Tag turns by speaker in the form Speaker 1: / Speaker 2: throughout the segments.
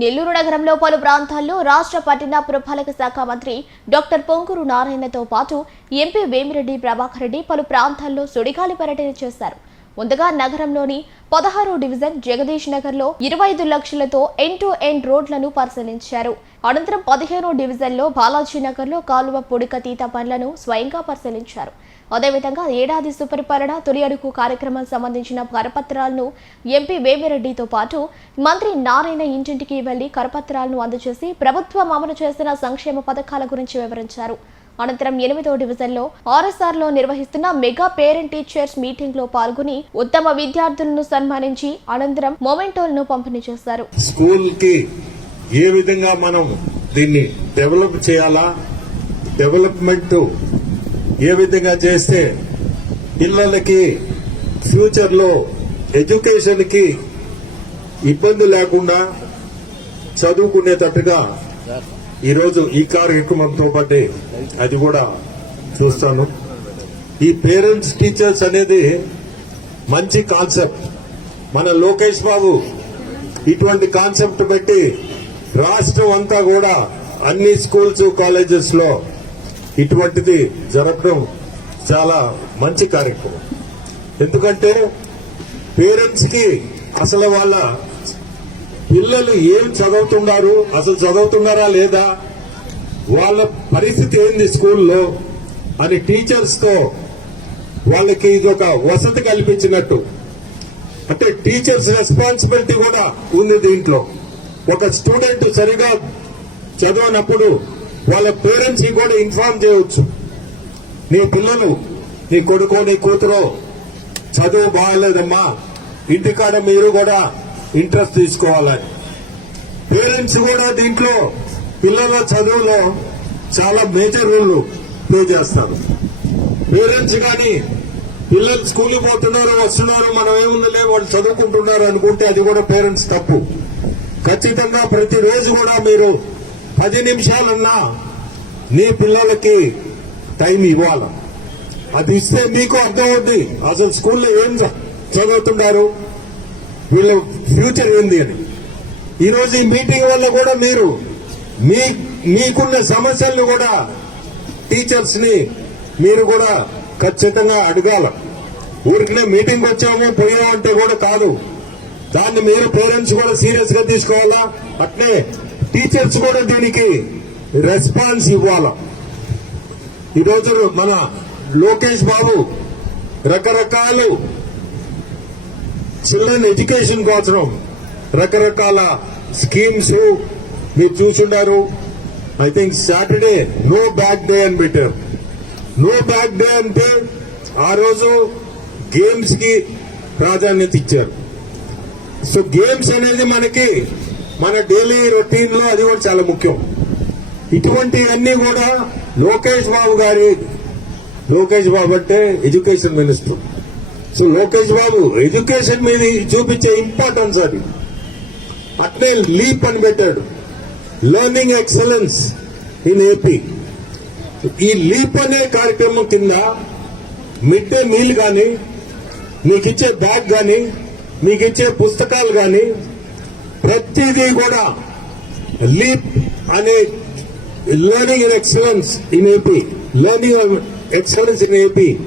Speaker 1: నెల్లూరు నగరంలో పలు ప్రాంతాల్లో రాష్ట్ర పట్టణ పురపాలక శాఖ మంత్రి డాక్టర్ పొంగూరు నారాయణతో పాటు ఎంపీ వేమిరెడ్డి ప్రభాకర్ రెడ్డి పలు ప్రాంతాల్లో సుడిగాలి పర్యటన చేశారు. ముందుగా నగరంలోని పదహారు డివిజన్ జగదీష్ నగర్లో ఇరవై ఐదు లక్షలతో ఎండ్ టు ఎండ్ రోడ్లను పరిశీలించారు. అనంతరం పదిహేను డివిజన్లో బాలాజీ నగర్లో కాలువ పొడికతీత పనులను స్వయంగా పరిశీలించారు. అదేవిధంగా ఏడాది సుపరిపాలన తొలి అడుగు కార్యక్రమం సంబంధించిన కరపత్రాలను ఎంపీ వేమిరెడ్డితో పాటు మంత్రి నారాయణ ఇంటింటికి వెళ్ళి కరపత్రాలను అందజేసి ప్రభుత్వం అమలు చేసిన సంక్షేమ పథకాల గురించి వివరించారు. అనంతరం ఎనిమిదో డివిజన్లో ఆర్ఎస్ఆర్లో నిర్వహిస్తున్న మెగా పేరెంట్ టీచర్స్ మీటింగ్లో పాల్గొని ఉత్తమ విద్యార్థులను సన్మానించి అనంతరం మొమెంటోలను పంపిణీ చేశారు.
Speaker 2: స్కూల్కి ఏ విధంగా మనం దీన్ని డెవలప్ చేయాలా? డెవలప్మెంట్ ఏ విధంగా చేస్తే పిల్లలకి ఫ్యూచర్లో ఎడ్యుకేషన్కి ఇబ్బంది లేకుండా చదువుకునేటట్టుగా ఈరోజు ఈ కార్యక్రమంతో పాటు అది కూడా చూస్తాను. ఈ పేరెంట్స్ టీచర్స్ అనేది మంచి కాన్సెప్ట్. మన లోకేష్ బాబు ఇటువంటి కాన్సెప్ట్ పెట్టి రాష్ట్రం అంతా కూడా అన్ని స్కూల్స్ కాలేజెస్లో ఇటువంటిది జరగడం చాలా మంచి కార్యక్రమం. ఎందుకంటే పేరెంట్స్కి అసలు వాళ్ళ పిల్లలు ఏం చదువుతున్నారు అసలు చదువుతున్నారా లేదా వాళ్ళ పరిస్థితి ఏంది స్కూల్లో అని టీచర్స్తో వాళ్ళకి ఇది ఒక వసతి కల్పించినట్టు. అంటే టీచర్స్ రెస్పాన్సిబిలిటీ కూడా ఉంది దీంట్లో. ఒక స్టూడెంట్ సరిగా చదవనప్పుడు వాళ్ళ పేరెంట్స్కి కూడా ఇన్ఫార్మ్ చేయవచ్చు నీ పిల్లలు నీ కొడుకు నీ కూతురు చదువు బాగాలేదమ్మా. ఇంటికాడ మీరు కూడా ఇంట్రెస్ట్ తీసుకోవాలని పేరెంట్స్ కూడా దీంట్లో పిల్లల చదువులో చాలా మేజర్ రోల్ ప్లే చేస్తారు. పేరెంట్స్ కానీ పిల్లలు స్కూల్కి పోతున్నారు వస్తున్నారు మనం ఏముందిలే వాళ్ళు చదువుకుంటున్నారు అనుకుంటే అది కూడా పేరెంట్స్ తప్పు. ఖచ్చితంగా ప్రతిరోజు కూడా మీరు పది నిమిషాలన్నా నీ పిల్లలకి టైం ఇవ్వాలి? అది ఇస్తే మీకు అర్థమవుద్ది. అసలు స్కూల్లో ఏం చదువుతున్నారు వీళ్ళ ఫ్యూచర్ ఏంది అని. ఈరోజు ఈ మీటింగ్ వల్ల కూడా మీరు మీ మీకున్న సమస్యలను కూడా టీచర్స్ని మీరు కూడా ఖచ్చితంగా అడగాల. ఊరికనే మీటింగ్ వచ్చాము పోయామంటే కూడా కాదు. దాన్ని మీరు పేరెంట్స్ కూడా సీరియస్గా తీసుకోవాలా? అట్లే టీచర్స్ కూడా దీనికి రెస్పాన్స్ ఇవ్వాలి. ఈరోజు మన లోకేష్ బాబు రకరకాలు చిల్డ్రన్ ఎడ్యుకేషన్ కోసం రకరకాల స్కీమ్స్ మీరు చూసుండారు. I think Saturday no bag day అని పెట్టారు. నో బ్యాక్ డే అంటే ఆ రోజు గేమ్స్కి ప్రాధాన్యత ఇచ్చారు. సో గేమ్స్ అనేది మనకి మన డైలీ రొటీన్లో అది కూడా చాలా ముఖ్యం. ఇటువంటివన్నీ కూడా లోకేష్ బాబు గారి లోకేష్ బాబు అంటే education minister. So Lokesh Babu education మీద చూపించే ఇంపార్టెన్స్ అది. అట్లే లీప్ అని పెట్టాడు. లెర్నింగ్ ఎక్సలెన్స్ ఇన్ ఏపీ ఈ లీప్ అనే కార్యక్రమం కింద మిడ్ డే మీల్ కానీ మీకు ఇచ్చే బ్యాగ్ కానీ మీకు ఇచ్చే పుస్తకాలు కానీ ప్రతిదీ కూడా లీప్ అనే learning in excellence in AP learning excellence in AP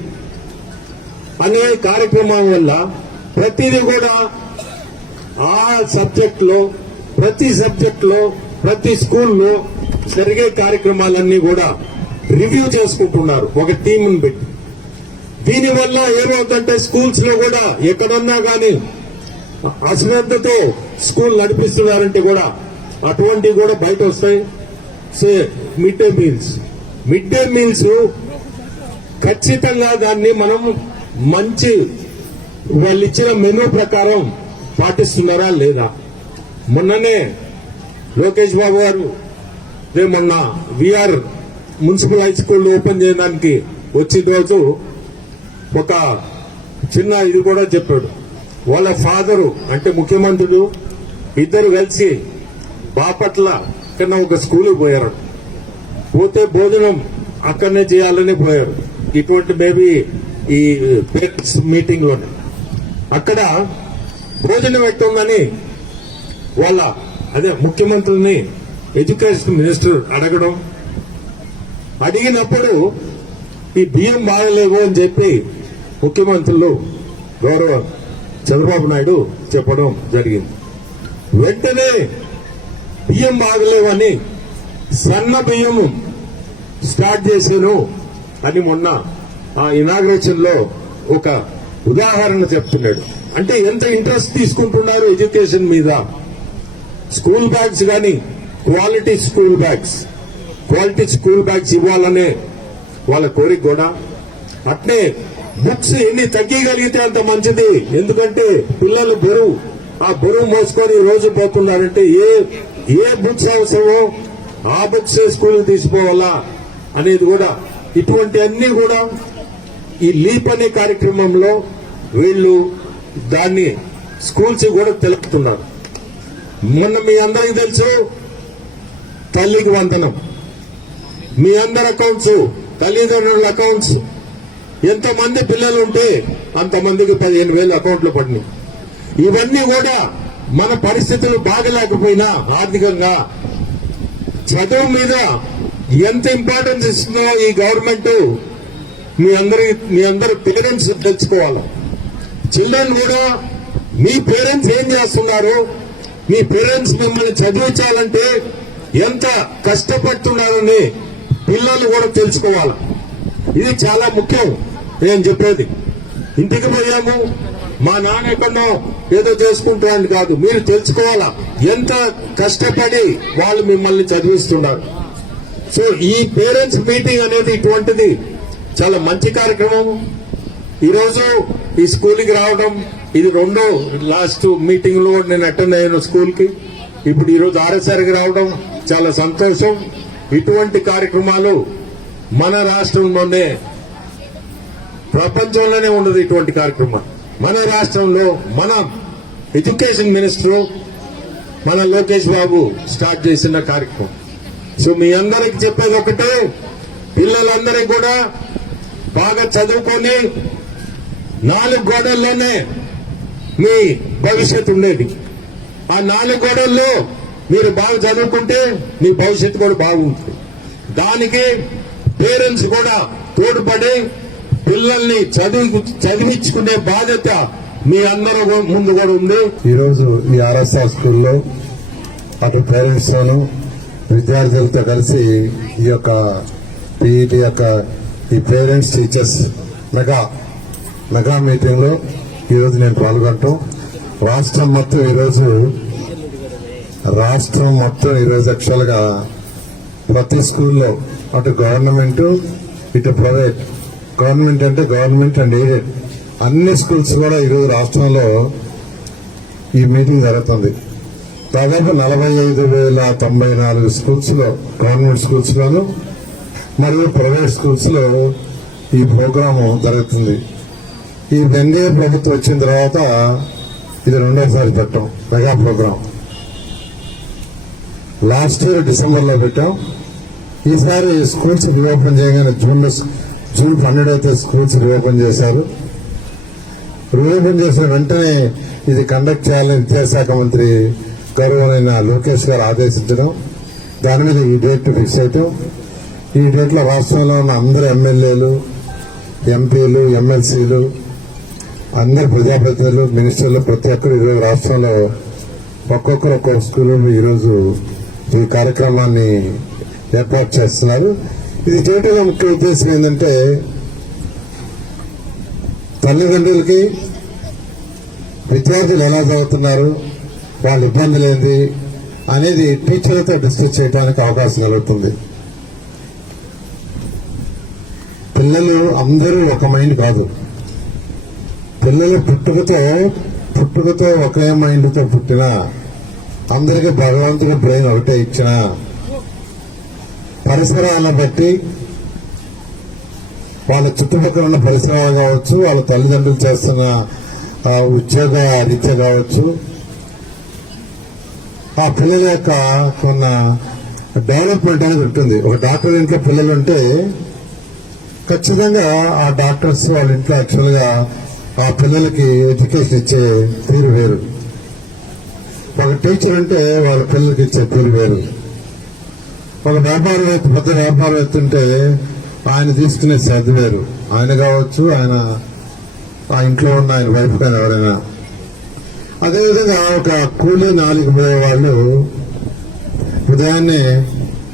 Speaker 2: అనే కార్యక్రమం వల్ల ప్రతిదీ కూడా ఆ సబ్జెక్ట్లో ప్రతి సబ్జెక్ట్లో ప్రతి స్కూల్లో జరిగే కార్యక్రమాలన్నీ కూడా రివ్యూ చేసుకుంటున్నారు. ఒక టీంని పెట్టి. దీనివల్ల ఏమవుతుందంటే స్కూల్స్లో కూడా ఎక్కడన్నా కానీ అశ్రద్ధతో స్కూల్ నడిపిస్తున్నారంటే కూడా అటువంటివి కూడా బయట వస్తాయి. Say mid day meals. Mid day meals ఖచ్చితంగా దాన్ని మనం మంచి వాళ్ళు ఇచ్చిన మెనూ ప్రకారం పాటిస్తున్నారా లేదా? మొన్ననే లోకేష్ బాబు గారు మొన్న VR municipal high school open చేయడానికి వచ్చిన రోజు ఒక చిన్న ఇది కూడా చెప్పాడు. వాళ్ళ ఫాదరు అంటే ముఖ్యమంత్రులు ఇద్దరు కలిసి బాపట్ల కన్నా ఒక స్కూల్కి పోయారు. పోతే భోజనం అక్కడనే చేయాలని పోయారు. ఇటువంటి మేబీ ఈ పేరెంట్స్ మీటింగ్లోనే అక్కడ భోజనం ఎట్టుందని వాళ్ళ అదే ముఖ్యమంత్రిని ఎడ్యుకేషన్ మినిస్టర్ అడగడం. అడిగినప్పుడు ఈ బియ్యం బాగలేవు అని చెప్పి ముఖ్యమంత్రులు గౌరవ చంద్రబాబు నాయుడు చెప్పడం జరిగింది. వెంటనే బియ్యం బాగలేవని సన్న బియ్యం స్టార్ట్ చేశాను అని మొన్న ఆ ఇనాగ్రేషన్లో ఒక ఉదాహరణ చెప్తున్నాడు. అంటే ఎంత ఇంట్రెస్ట్ తీసుకుంటున్నారు ఎడ్యుకేషన్ మీద? స్కూల్ బ్యాగ్స్ కానీ quality school bags quality school bags ఇవ్వాలనే వాళ్ళ కోరిక కూడా. అట్నే బుక్స్ ఎన్ని తగ్గగలిగితే అంత మంచిది. ఎందుకంటే పిల్లలు బరువు. ఆ బరువు మోసుకొని రోజు పోతున్నారంటే ఏ ఏ బుక్స్ అవసరమో ఆ బుక్స్ స్కూల్ తీసుకోవాలా అనేది కూడా ఇటువంటి అన్ని కూడా ఈ లీప్ అనే కార్యక్రమంలో వీళ్ళు దాన్ని స్కూల్స్ కూడా తెలుపుతున్నారు. మొన్న మీ అందరికి తెలుసు తల్లికి వందనం. మీ అందరి అకౌంట్స్ తల్లిదండ్రుల అకౌంట్స్ ఎంతమంది పిల్లలు ఉంటే అంతమందికి పదిహేను వేలు అకౌంట్లు పడినాయి. ఇవన్నీ కూడా మన పరిస్థితులు బాగలేకపోయినా ఆర్థికంగా చదువు మీద ఎంత ఇంపార్టెన్స్ ఇస్తుందో ఈ గవర్నమెంట్ మీ అందరి మీ అందరి పేరెంట్స్ తెలుసుకోవాలి. చిల్డ్రన్ కూడా మీ పేరెంట్స్ ఏం చేస్తున్నారు? మీ పేరెంట్స్ మిమ్మల్ని చదివించాలంటే ఎంత కష్టపడుతున్నారని పిల్లలు కూడా తెలుసుకోవాలి. ఇది చాలా ముఖ్యం. నేను చెప్పేది? ఇంటికి పోయాము. మా నాన్న ఎక్కడో ఏదో చేసుకుంటారని కాదు. మీరు తెలుసుకోవాలా? ఎంత కష్టపడి వాళ్ళు మిమ్మల్ని చదివిస్తున్నారు. సో ఈ పేరెంట్స్ మీటింగ్ అనేది ఇటువంటిది చాలా మంచి కార్యక్రమం. ఈరోజు ఈ స్కూల్కి రావడం ఇది రెండో లాస్ట్ మీటింగ్లో నేను అటెండ్ అయ్యాను స్కూల్కి. ఇప్పుడు ఈరోజు ఆర్ఎస్ఆర్కి రావడం చాలా సంతోషం. ఇటువంటి కార్యక్రమాలు మన రాష్ట్రంలోనే ప్రపంచంలోనే ఉండదు ఇటువంటి కార్యక్రమం. మన రాష్ట్రంలో మన ఎడ్యుకేషన్ మినిస్టర్ మన లోకేష్ బాబు స్టార్ట్ చేసిన కార్యక్రమం. సో మీ అందరికి చెప్పేది ఒకటే పిల్లలందరికీ కూడా బాగా చదువుకొని నాలుగు గోడల్లోనే మీ భవిష్యత్తు ఉండేది. ఆ నాలుగు గోడల్లో మీరు బాగా చదువుకుంటే మీ భవిష్యత్తు కూడా బాగుంటుంది. దానికి పేరెంట్స్ కూడా తోడ్పడి పిల్లల్ని చదివి చదివించుకునే బాధ్యత మీ అందరూ ముందు కూడా ఉంది.
Speaker 3: ఈరోజు ఈ ఆర్ఎస్ఆర్ స్కూల్లో అటు పేరెంట్స్తోను విద్యార్థులతో కలిసి ఈ యొక్క పీఈటీ యొక్క ఈ పేరెంట్స్ టీచర్స్ మెగా మెగా మీటింగ్లో ఈరోజు నేను పాల్గొనటం రాష్ట్రం మొత్తం ఈరోజు రాష్ట్రం మొత్తం ఈరోజు యాక్చువల్గా ప్రతి స్కూల్లో అటు గవర్నమెంటు ఇటు ప్రైవేట్ గవర్నమెంట్ అంటే గవర్నమెంట్ అండ్ ఎయిడెడ్. అన్ని స్కూల్స్ కూడా ఈరోజు రాష్ట్రంలో ఈ మీటింగ్ జరుగుతుంది. దాదాపు నలభై ఐదు వేల తొంభై నాలుగు స్కూల్స్లో గవర్నమెంట్ స్కూల్స్ లోను మరియు ప్రైవేట్ స్కూల్స్లో ఈ ప్రోగ్రాము జరుగుతుంది. ఈ ఎన్డీఏ ప్రభుత్వం వచ్చిన తర్వాత ఇది రెండోసారి పెట్టాం మెగా ప్రోగ్రాం. లాస్ట్ ఇయర్ డిసెంబర్లో పెట్టాం. ఈసారి స్కూల్స్ రీఓపెన్ చేయగానే జూన్లో జూన్ పన్నెండవ అయితే స్కూల్స్ రీఓపెన్ చేశారు. రీఓపెన్ చేసిన వెంటనే ఇది కండక్ట్ చేయాలని విద్యాశాఖ మంత్రి గౌరవనైన లోకేష్ గారు ఆదేశించడం దాని మీద ఈ డేట్ ఫిక్స్ చేయటం. ఈ డేట్లో రాష్ట్రంలో ఉన్న అందరు ఎమ్మెల్యేలు ఎంపీలు ఎమ్మెల్సీలు అందరు ప్రజాప్రతినిధులు మినిస్టర్లు ప్రతి ఒక్కరు ఈరోజు రాష్ట్రంలో ఒక్కొక్కరు ఒక్కొక్క స్కూల్లో ఈరోజు ఈ కార్యక్రమాన్ని ఏర్పాటు చేస్తున్నారు. ఇది చేయటం ముఖ్య ఉద్దేశం ఏంటంటే తల్లిదండ్రులకి విద్యార్థులు ఎలా చదువుతున్నారు వాళ్ళ ఇబ్బందులు ఏంటి అనేది టీచర్లతో డిస్కస్ చేయడానికి అవకాశం కలుగుతుంది. పిల్లలు అందరూ ఒక మైండ్ కాదు. పిల్లలు పుట్టుకతో పుట్టుకతో ఒకే మైండ్తో పుట్టిన అందరికీ భగవంతుడు బ్రెయిన్ ఒకటే ఇచ్చిన పరిసరాలను బట్టి వాళ్ళ చుట్టుపక్కల ఉన్న పరిసరాలు కావచ్చు వాళ్ళ తల్లిదండ్రులు చేస్తున్న ఉద్యోగ రీత్య కావచ్చు. ఆ పిల్లల యొక్క కొన్న డెవలప్మెంట్ అనేది ఉంటుంది. ఒక డాక్టర్ ఇంట్లో పిల్లలు ఉంటే ఖచ్చితంగా ఆ డాక్టర్స్ వాళ్ళ ఇంట్లో యాక్చువల్గా ఆ పిల్లలకి ఎడ్యుకేషన్ ఇచ్చే తీరు వేరు. ఒక టీచర్ అంటే వాళ్ళ పిల్లలకి ఇచ్చే తీరు వేరు. ఒక వ్యాపారవేత్త పెద్ద వ్యాపారవేత్త ఉంటే ఆయన తీసుకునే శ్రద్ధ వేరు. ఆయన కావచ్చు ఆయన ఆ ఇంట్లో ఉన్న ఆయన వైఫ్ కానీ ఎవరైనా. అదేవిధంగా ఒక కూలీ నాలుగు పోయే వాళ్ళు ఉదయాన్నే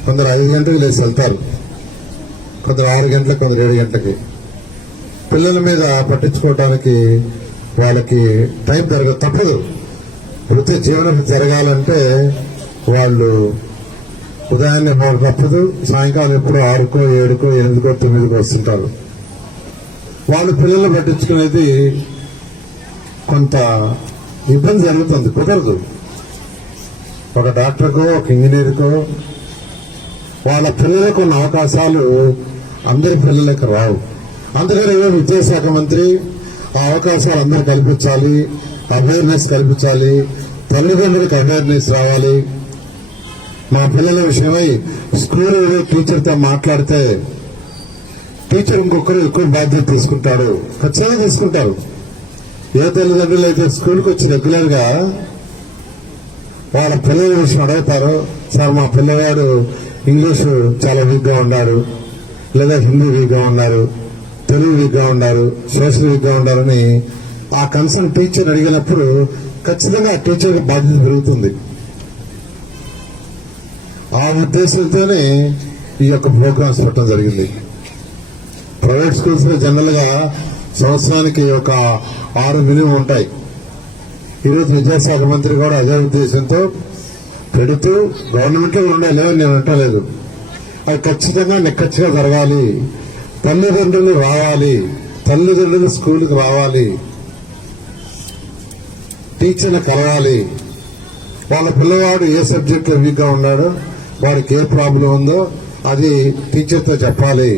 Speaker 3: కొందరు ఐదు గంటలకు లేచి వెళ్తారు. కొందరు ఆరు గంటలకు కొందరు ఏడు గంటలకి. పిల్లల మీద పట్టించుకోవడానికి వాళ్ళకి టైం జరగదు తప్పదు. వృత్తి జీవనం జరగాలంటే వాళ్ళు ఉదయాన్నే మూడు తప్పదు సాయంకాలం ఎప్పుడు ఆరుకో ఏడుకో ఎనిమిదికో తొమ్మిదికో వస్తుంటారు. వాళ్ళు పిల్లలు పట్టించుకునేది కొంత ఇబ్బంది జరుగుతుంది కుదరదు. ఒక డాక్టర్కో ఒక ఇంజనీర్కో వాళ్ళ పిల్లలకు ఉన్న అవకాశాలు అందరి పిల్లలకు రావు. అందుకని విద్యాశాఖ మంత్రి ఆ అవకాశాలు అందరూ కల్పించాలి అవేర్నెస్ కల్పించాలి తల్లిదండ్రులకు అవేర్నెస్ రావాలి. మా పిల్లల విషయమై స్కూల్ టీచర్తో మాట్లాడితే టీచర్ ఇంకొకరు ఎక్కువ బాధ్యత తీసుకుంటారు. ఖచ్చితంగా తీసుకుంటారు. ఏ తల్లిదండ్రులు అయితే స్కూల్కి వచ్చి రెగ్యులర్గా వాళ్ళ పిల్లల విషయం అడుగుతారు సార్ మా పిల్లవాడు ఇంగ్లీష్ చాలా వీక్గా ఉన్నారు లేదా హిందీ వీక్గా ఉన్నారు తెలుగు వీక్గా ఉన్నారు సోషల్ వీక్గా ఉన్నారని ఆ కన్సర్న్ టీచర్ అడిగినప్పుడు ఖచ్చితంగా ఆ టీచర్ బాధ్యత పెరుగుతుంది. ఆ ఉద్దేశంతోనే ఈ యొక్క ప్రోగ్రామ్స్ పెట్టడం జరిగింది. ప్రైవేట్ స్కూల్స్లో జనరల్గా సంవత్సరానికి ఒక ఆరు మినిమం ఉంటాయి. ఈరోజు విద్యాశాఖ మంత్రి కూడా అదే ఉద్దేశంతో పెడుతూ గవర్నమెంట్లో ఉండాలి లేవని నేను అంటలేదు. అది ఖచ్చితంగా నిక్కచ్చిగా జరగాలి. తల్లిదండ్రులు రావాలి. తల్లిదండ్రులు స్కూల్కి రావాలి. టీచర్ని కలవాలి. వాళ్ళ పిల్లవాడు ఏ సబ్జెక్ట్ వీక్గా ఉన్నాడో వాడికి ఏ ప్రాబ్లం ఉందో అది టీచర్తో చెప్పాలి.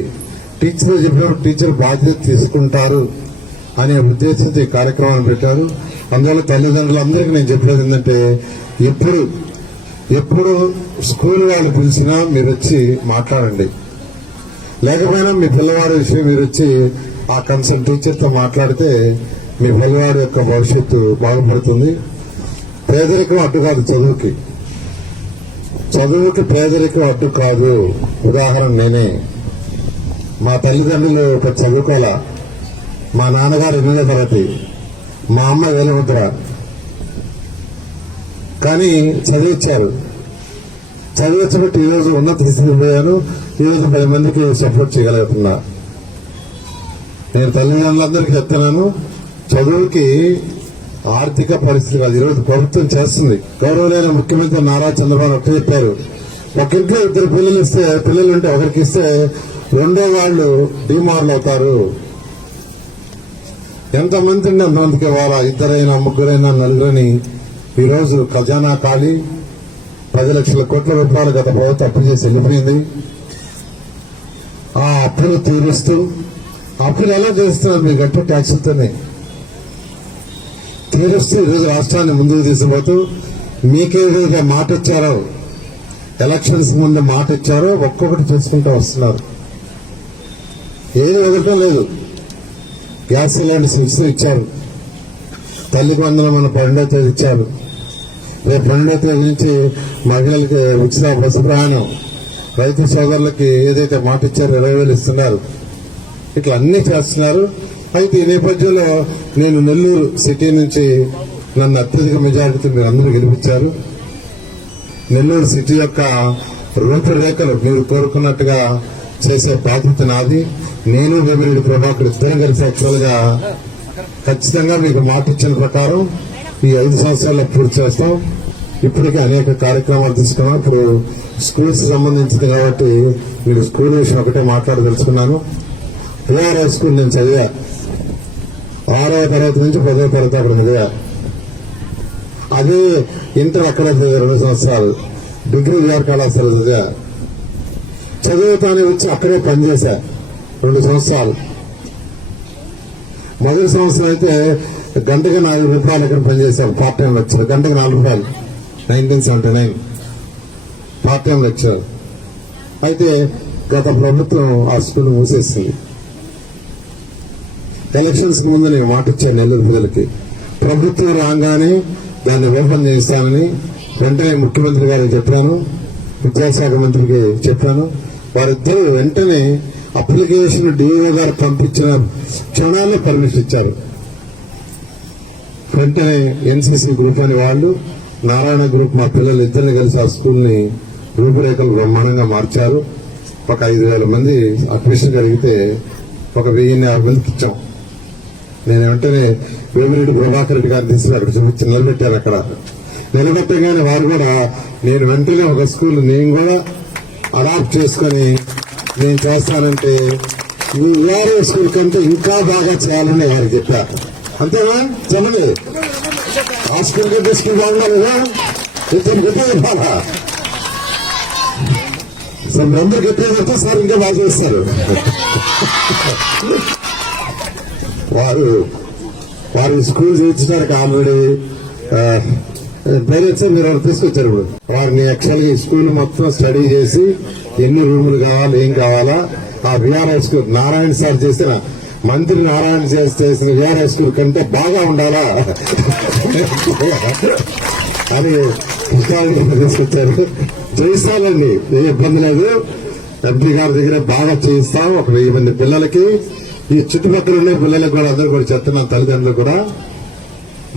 Speaker 3: టీచర్ చెప్పినప్పుడు టీచర్ బాధ్యత తీసుకుంటారు అనే ఉద్దేశంతో ఈ కార్యక్రమాన్ని పెట్టారు. అందువల్ల తల్లిదండ్రులందరికీ నేను చెప్పేది ఏంటంటే ఎప్పుడు ఎప్పుడు స్కూల్ వాళ్ళు పిలిచినా మీరు వచ్చి మాట్లాడండి. లేకపోయినా మీ పిల్లవాడి విషయం మీరు వచ్చి ఆ కన్సర్న్ టీచర్తో మాట్లాడితే మీ పిల్లవాడి యొక్క భవిష్యత్తు బాగుపడుతుంది. పేదరికం అడ్డు కాదు చదువుకి. చదువుకి పేదరికం అడ్డు కాదు. ఉదాహరణ నేనే. మా తల్లిదండ్రులు ఒక చదువుకోల. మా నాన్నగారు ఎనిమిదో తరగతి. మా అమ్మ వేలముద్ర కానీ చదివించారు చదివించబట్టి ఈరోజు ఉన్నత తీసుకుపోయాను ఈరోజు పది మందికి సపోర్ట్ చేయగలుగుతున్నా. నేను తల్లిదండ్రులందరికీ చెప్తున్నాను. చదువుకి ఆర్థిక పరిస్థితి కాదు. ఈరోజు ప్రభుత్వం చేస్తుంది. గౌరవలైన ముఖ్యమంత్రి నారా చంద్రబాబు ఒక్క చెప్పారు. ఒక ఇంట్లో ఇద్దరు పిల్లలు ఇస్తే పిల్లలు ఉంటే ఒకరికి ఇస్తే రెండో వాళ్ళు డిమార్లు అవుతారు. ఎంతమంది ఉండే అంతమందికి ఇవ్వాలా? ఇద్దరైనా ముగ్గురైనా నలుగురని ఈరోజు ఖజానా ఖాళీ. పది లక్షల కోట్ల రూపాయలు గత ప్రభుత్వం అప్పు చేసి వెళ్ళిపోయింది. ఆ అప్పులు తీరుస్తూ అప్పులు ఎలా చేస్తున్నారు మీ గట్టు ట్యాక్సులతోనే? తీరుస్తూ ఈరోజు రాష్ట్రాన్ని ముందుకు తీసుకుపోతూ మీకేదైతే మాట ఇచ్చారో ఎలక్షన్స్ ముందు మాట ఇచ్చారో ఒక్కొక్కటి చూసుకుంటూ వస్తున్నారు. ఏది వదలటం లేదు. గ్యాస్ సిలిండర్ సిక్స్ ఇచ్చారు. తల్లికి వందలు మన పన్నెండో తేదీ ఇచ్చారు. రేపు పన్నెండో తేదీ నుంచి మహిళలకి ఉచిత బస్సు ప్రయాణం. రైతు సోదరులకి ఏదైతే మాట ఇచ్చారో ఇరవై వేలు ఇస్తున్నారు. ఇట్లా అన్నీ చేస్తున్నారు. అయితే ఈ నేపథ్యంలో నేను నెల్లూరు సిటీ నుంచి నన్ను అత్యధిక మెజారిటీతో మీరు అందరూ గెలిపించారు. నెల్లూరు సిటీ యొక్క రూపురేఖలు మీరు కోరుకున్నట్టుగా చేసే బాధ్యత నాది. నేను వేమిరెడ్డి ప్రభాకర్ ఇద్దరం కలిసి యాక్చువల్గా ఖచ్చితంగా మీకు మాట ఇచ్చిన ప్రకారం ఈ ఐదు సంవత్సరాల్లో పూర్తి చేస్తాం. ఇప్పటికే అనేక కార్యక్రమాలు తీసుకున్నాం. ఇప్పుడు స్కూల్స్ సంబంధించింది కాబట్టి మీరు స్కూల్ విషయం ఒకటే మాట్లాడదలుచుకున్నాను. తెలుసుకున్నాను హై స్కూల్ నేను చదివా. ఆరవ తరగతి నుంచి పదవ తరగతి అక్కడ చదివా అదే ఇంటర్ అక్కడ చదివా రెండు సంవత్సరాలు. డిగ్రీ విఆర్ కళాశాల చదివా చదువుతానే వచ్చి అక్కడే పనిచేశా. రెండు సంవత్సరాలు. మొదటి సంవత్సరం అయితే గంటకి నాలుగు రూపాయలు ఇక్కడ పనిచేశారు. పార్ట్ టైం లెక్చర్ గంటకి నాలుగు రూపాయలు. Nineteen seventy nine part time lecture అయితే గత ప్రభుత్వం ఆ స్కూల్ మూసేసింది. ఎలక్షన్స్ ముందు నేను మాట ఇచ్చాను నెల్లూరు ప్రజలకి. ప్రభుత్వం రాగానే దాన్ని విఫలం చేస్తానని వెంటనే ముఖ్యమంత్రి గారికి చెప్పాను విద్యాశాఖ మంత్రికి చెప్పాను. వారిద్దరూ వెంటనే అప్లికేషన్ డిఓ గారు పంపించిన క్షణాల్లో పర్మిషన్ ఇచ్చారు. వెంటనే ఎన్సీసీ గ్రూప్ అని వాళ్ళు నారాయణ గ్రూప్ మా పిల్లలు ఇద్దరిని కలిసి ఆ స్కూల్ని రూపురేఖలు బ్రహ్మాండంగా మార్చారు. ఒక ఐదు వేల మంది అడ్మిషన్ కలిగితే ఒక వెయ్యి యాభై మందికి ఇచ్చాం. నేను వెంటనే వేమిరెడ్డి ప్రభాకర్ రెడ్డి గారిని తీసుకుని అక్కడ చూపించి నిలబెట్టాను అక్కడ. నిలబెట్టగానే వారు కూడా నేను వెంటనే ఒక స్కూల్ నేను కూడా అడాప్ట్ చేసుకొని నేను చేస్తానంటే మీ ఏఆర్ఓ స్కూల్ కంటే ఇంకా బాగా చేయాలని వారికి చెప్పారు. అంతేనా? చెప్పండి. ఆ స్కూల్ కంటే స్కూల్ బాగుండాలి కదా? ఇద్దరు గట్టిగా చెప్పాలా? సో మీరందరూ గట్టిగా చెప్తే సార్ ఇంకా బాగా చేస్తారు. వారు వారు స్కూల్ చేయించడానికి ఆల్రెడీ పేరెంట్స్ మీరు ఎవరు తీసుకొచ్చారు ఇప్పుడు? వారిని యాక్చువల్ స్కూల్ మొత్తం స్టడీ చేసి ఎన్ని రూములు కావాలి ఏం కావాలా ఆ విఆర్ఐ స్కూల్ నారాయణ సార్ చేసిన మంత్రి నారాయణ సార్ చేసిన విఆర్ఐ స్కూల్ కంటే బాగా ఉండాలా? అని కృష్ణారెడ్డి తీసుకొచ్చారు. చేయిస్తానండి ఏ ఇబ్బంది లేదు. ఎంపీ గారి దగ్గర బాగా చేయిస్తాం ఒక వెయ్యి మంది పిల్లలకి. ఈ చుట్టుపక్కల ఉండే పిల్లలకు కూడా అందరూ కూడా చెప్తున్నాం తల్లిదండ్రులు కూడా.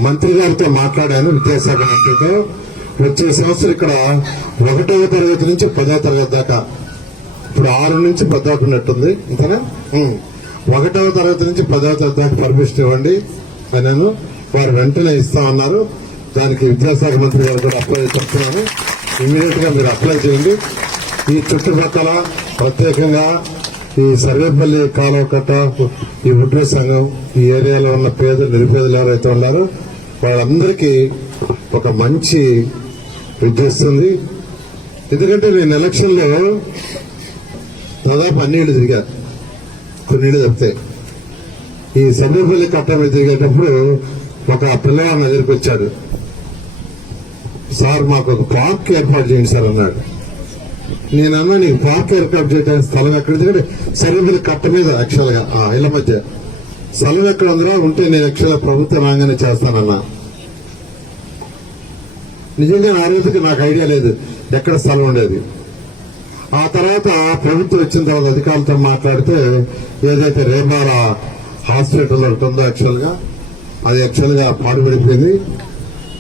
Speaker 3: మంత్రి గారితో మాట్లాడాను విద్యాశాఖ మంత్రితో. వచ్చే సంవత్సరం ఇక్కడ ఒకటవ తరగతి నుంచి పదో తరగతి దాకా. ఇప్పుడు ఆరు నుంచి పదవకు ఉన్నట్టుంది అంతేనా ఒకటవ తరగతి నుంచి పదవ తరగతి దాకా పర్మిషన్ ఇవ్వండి అని నేను వారు వెంటనే ఇస్తా ఉన్నారు. దానికి విద్యాశాఖ మంత్రి గారు కూడా అప్లై చెప్తున్నాను ఇమీడియట్గా మీరు అప్లై చేయండి. ఈ చుట్టుపక్కల ప్రత్యేకంగా ఈ సర్వేపల్లి కాలువ కట్ట ఈ ఉడ్రీ సంఘం ఈ ఏరియాలో ఉన్న పేదలు నిరుపేదలు ఎవరైతే ఉన్నారో వాళ్ళందరికీ ఒక మంచి విద్యస్తుంది ఎందుకంటే నేను ఎలక్షన్లో దాదాపు అన్ని ఇళ్ళు తిరిగా. కొన్ని ఇళ్ళు తప్పితే. ఈ సర్వేపల్లి కట్ట మీద తిరిగేటప్పుడు ఒక పిల్లవాడు నా దగ్గరికి వచ్చాడు. సార్ మాకు ఒక పార్క్ ఏర్పాటు చేయండి సార్ అన్నాడు. నేను అన్నా నీకు పార్క్ ఏర్పాటు చేయడానికి స్థలం ఎక్కడ ఎందుకంటే సరిహద్దుల కట్ట మీద యాక్చువల్గా ఆ ఇళ్ళ మధ్య. స్థలం ఎక్కడ అందులో ఉంటే నేను యాక్చువల్ ప్రభుత్వ ప్రభుత్వం రాగానే చేస్తానన్నా. నిజంగా ఆ రోజుకి నాకు ఐడియా లేదు ఎక్కడ స్థలం ఉండేది. ఆ తర్వాత ప్రభుత్వం వచ్చిన తర్వాత అధికారులతో మాట్లాడితే ఏదైతే రేమాల హాస్పిటల్ ఉంటుందో ఉందో యాక్చువల్గా అది యాక్చువల్గా పాడుపడిపోయింది.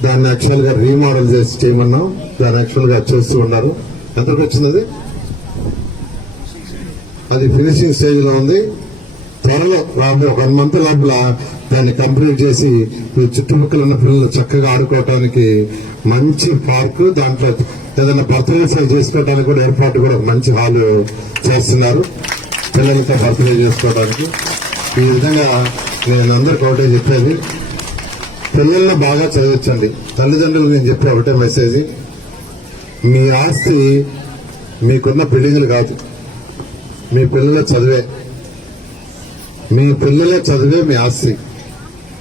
Speaker 3: దాన్ని యాక్చువల్గా రీమోడల్ చేసి చేయమన్నాం. దాన్ని యాక్చువల్గా చేస్తూ ఉన్నారు. ఎంతకు వచ్చింది? అది అది ఫినిషింగ్ స్టేజ్లో ఉంది. త్వరలో రాబో ఒక వన్ మంత్ లోపల దాన్ని కంప్లీట్ చేసి చుట్టుపక్కల ఉన్న పిల్లలు చక్కగా ఆడుకోవటానికి మంచి పార్క్ దాంట్లో ఏదైనా బర్త్డే చేసుకోవడానికి కూడా ఏర్పాటు కూడా మంచి హాల్ చేస్తున్నారు. పిల్లలతో బర్త్డే చేసుకోవడానికి ఈ విధంగా నేను అందరికి ఒకటే చెప్పేది. పిల్లల్ని బాగా చదివించండి. తల్లిదండ్రులు నేను చెప్పే ఒకటే మెసేజ్ మీ ఆస్తి మీకున్న బిల్డింగ్లు కాదు. మీ పిల్లల చదివే. మీ పిల్లల చదివే మీ ఆస్తి.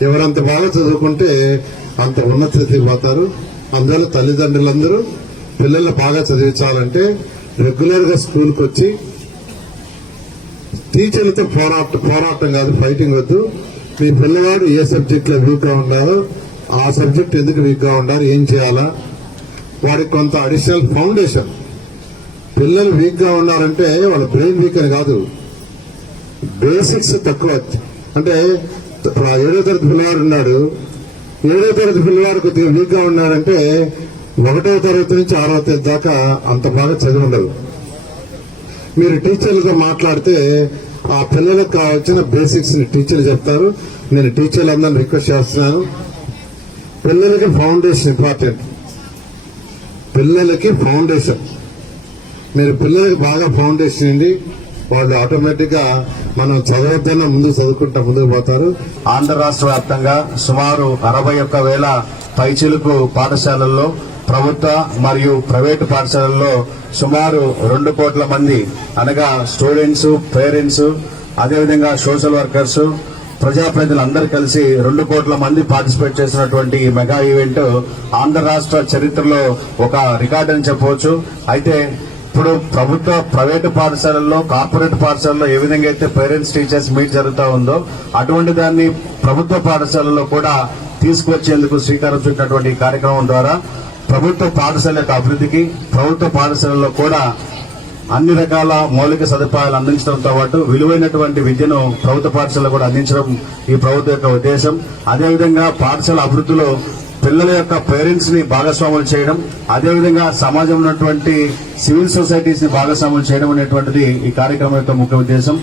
Speaker 3: ఎవరంత బాగా చదువుకుంటే అంత ఉన్నత స్థితికి పోతారు. అందువల్ల తల్లిదండ్రులందరూ పిల్లల్ని బాగా చదివించాలంటే రెగ్యులర్గా స్కూల్కి వచ్చి టీచర్లతో పోరాట పోరాటం కాదు ఫైటింగ్ వద్దు. మీ పిల్లవాడు ఏ సబ్జెక్ట్లో వీక్గా ఉండాలో ఆ సబ్జెక్ట్ ఎందుకు వీక్గా ఉండాలి ఏం చేయాలా? వాడికి కొంత అడిషనల్ ఫౌండేషన్. పిల్లలు వీక్గా ఉన్నారంటే వాళ్ళ బ్రెయిన్ వీక్ అని కాదు. బేసిక్స్ తక్కువ. అంటే ఆ ఏడో తరగతి పిల్లవాడు ఉన్నాడు. ఏడో తరగతి పిల్లవాడు కొద్దిగా వీక్గా ఉన్నాడంటే ఒకటో తరగతి నుంచి ఆరో తరగతి దాకా అంత బాగా చదివి ఉండదు. మీరు టీచర్లతో మాట్లాడితే ఆ పిల్లలకు కావాల్సిన బేసిక్స్ని టీచర్లు చెప్తారు. నేను టీచర్లందరినీ రిక్వెస్ట్ చేస్తున్నాను. పిల్లలకి ఫౌండేషన్ ఇంపార్టెంట్. పిల్లలకి ఫౌండేషన్. మీరు పిల్లలకి బాగా ఫౌండేషన్ ఇండి వాళ్ళు ఆటోమేటిక్గా మనం చదవద్దన్న ముందు చదువుకుంటా ముందుకు పోతారు.
Speaker 4: ఆంధ్ర రాష్ట్ర వ్యాప్తంగా సుమారు అరవై ఒక్క వేల పైచిలుకు పాఠశాలల్లో ప్రభుత్వ మరియు ప్రైవేటు పాఠశాలల్లో సుమారు రెండు కోట్ల మంది అనగా స్టూడెంట్స్ పేరెంట్స్ అదేవిధంగా సోషల్ వర్కర్స్ ప్రజాప్రతినిధులందరూ కలిసి రెండు కోట్ల మంది పార్టిసిపేట్ చేసినటువంటి మెగా ఈవెంట్ ఆంధ్ర రాష్ట్ర చరిత్రలో ఒక రికార్డ్ అని చెప్పవచ్చు. అయితే ఇప్పుడు ప్రభుత్వ ప్రైవేటు పాఠశాలల్లో కార్పొరేట్ పాఠశాలలో ఏ విధంగా అయితే పేరెంట్స్ టీచర్స్ మీట్ జరుగుతూ ఉందో అటువంటి దాన్ని ప్రభుత్వ పాఠశాలల్లో కూడా తీసుకువచ్చేందుకు శ్రీకారం చుట్టినటువంటి కార్యక్రమం ద్వారా ప్రభుత్వ పాఠశాల యొక్క అభివృద్ధికి ప్రభుత్వ పాఠశాలలో కూడా అన్ని రకాల మౌలిక సదుపాయాలు అందించడంతో పాటు విలువైనటువంటి విద్యను ప్రభుత్వ పాఠశాలలో కూడా అందించడం ఈ ప్రభుత్వం యొక్క ఉద్దేశం. అదేవిధంగా పాఠశాల అభివృద్ధిలో పిల్లల యొక్క పేరెంట్స్ని భాగస్వాములు చేయడం అదేవిధంగా సమాజం ఉన్నటువంటి సివిల్ సొసైటీస్ని భాగస్వాములు చేయడం అనేటువంటిది ఈ కార్యక్రమం యొక్క ముఖ్య ఉద్దేశం.